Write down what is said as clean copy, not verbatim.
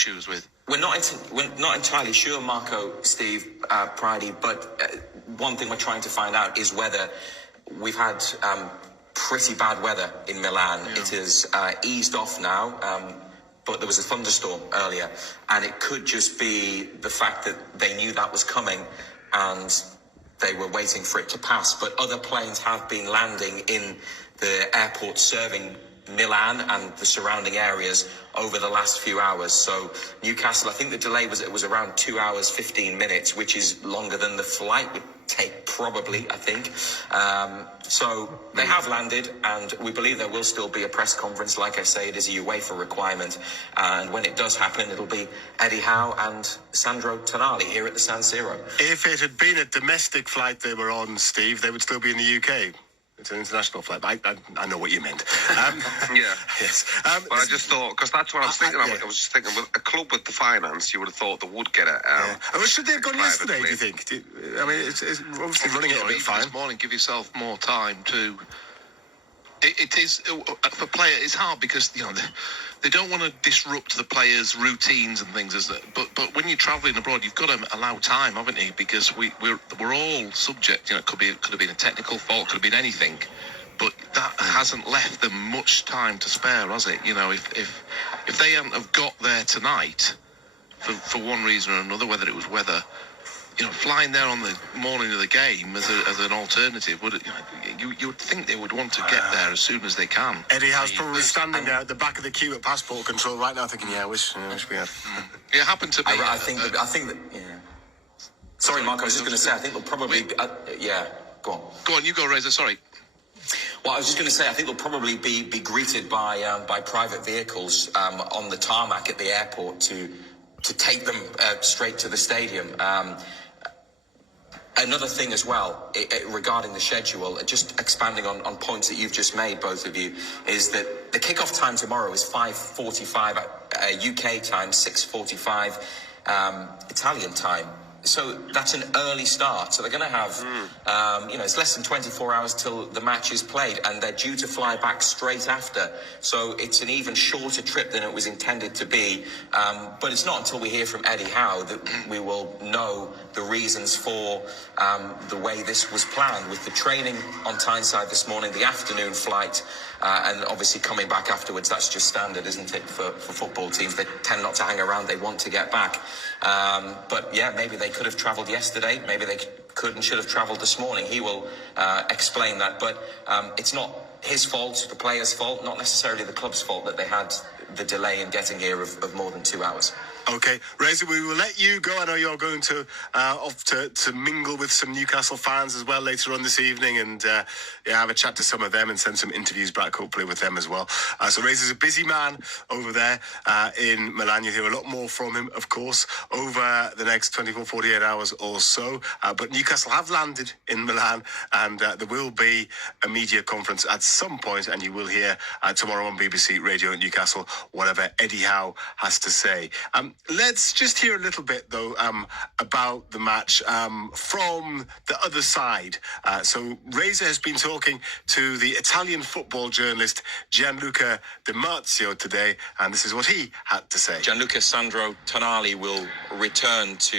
issues with? We're not entirely sure, Marco, Steve, Pridey, but one thing we're trying to find out is whether we've had pretty bad weather in Milan. Yeah. It has eased off now, but there was a thunderstorm earlier, and it could just be the fact that they knew that was coming and they were waiting for it to pass. But other planes have been landing in the airport serving Milan and the surrounding areas over the last few hours. So Newcastle, I think the delay was around 2 hours 15 minutes, which is longer than the flight would take, probably, I think. So they have landed, and we believe there will still be a press conference. Like I say, it is a UEFA requirement, and when it does happen, it'll be Eddie Howe and Sandro Tonali here at the San Siro. If it had been a domestic flight they were on, Steve, they would still be in the UK. It's an international flight. I know what you meant. Yeah. Yes. Well, I just thought, because that's what I was thinking. I was just thinking, with a club with the finance, you would have thought they would get it. Should they have gone yesterday, do you think? It's obviously running it a bit fine. This morning, give yourself more time to... It is, for players, it's hard because, they don't want to disrupt the players' routines and things, but when you're travelling abroad, you've got to allow time, haven't you? Because we're all subject. It could have been a technical fault, could have been anything, but that hasn't left them much time to spare, has it? If they hadn't have got there tonight for one reason or another, whether it was weather, flying there on the morning of the game as an alternative, you would think they would want to get there as soon as they can. Eddie Howe's probably standing there at the back of the queue at passport control right now, thinking, "Yeah, I wish we had." It happened to me. I think that. Yeah. Sorry, Mark. I was just going to say. I think they'll probably. Yeah. Go on. Go on. You go, Razor. Sorry. Well, I was just going to say, I think they'll probably be greeted by private vehicles on the tarmac at the airport to take them straight to the stadium. Another thing as well, regarding the schedule, just expanding on points that you've just made, both of you, is that the kickoff time tomorrow is 5:45 UK time, 6:45 Italian time. So that's an early start. So they're going to have, it's less than 24 hours till the match is played, and they're due to fly back straight after. So it's an even shorter trip than it was intended to be. But it's not until we hear from Eddie Howe that we will know the reasons for the way this was planned, with the training on Tyneside this morning, the afternoon flight, and obviously coming back afterwards. That's just standard, isn't it, for football teams? They tend not to hang around. They want to get back. But yeah, maybe they could have travelled yesterday. Maybe they could and should have travelled this morning. He will explain that. But it's not his fault, the players' fault, not necessarily the club's fault that they had the delay in getting here of more than 2 hours. Okay, Razor, we will let you go. I know you're going to off to mingle with some Newcastle fans as well later on this evening, and have a chat to some of them and send some interviews back, hopefully, with them as well. So Razor's a busy man over there in Milan. You'll hear a lot more from him, of course, over the next 24, 48 hours or so. But Newcastle have landed in Milan, and there will be a media conference at some point, and you will hear tomorrow on BBC Radio Newcastle whatever Eddie Howe has to say. Let's just hear a little bit, though, about the match from the other side. So Razor has been talking to the Italian football journalist Gianluca Di Marzio today, and this is what he had to say. Gianluca, Sandro Tonali will return to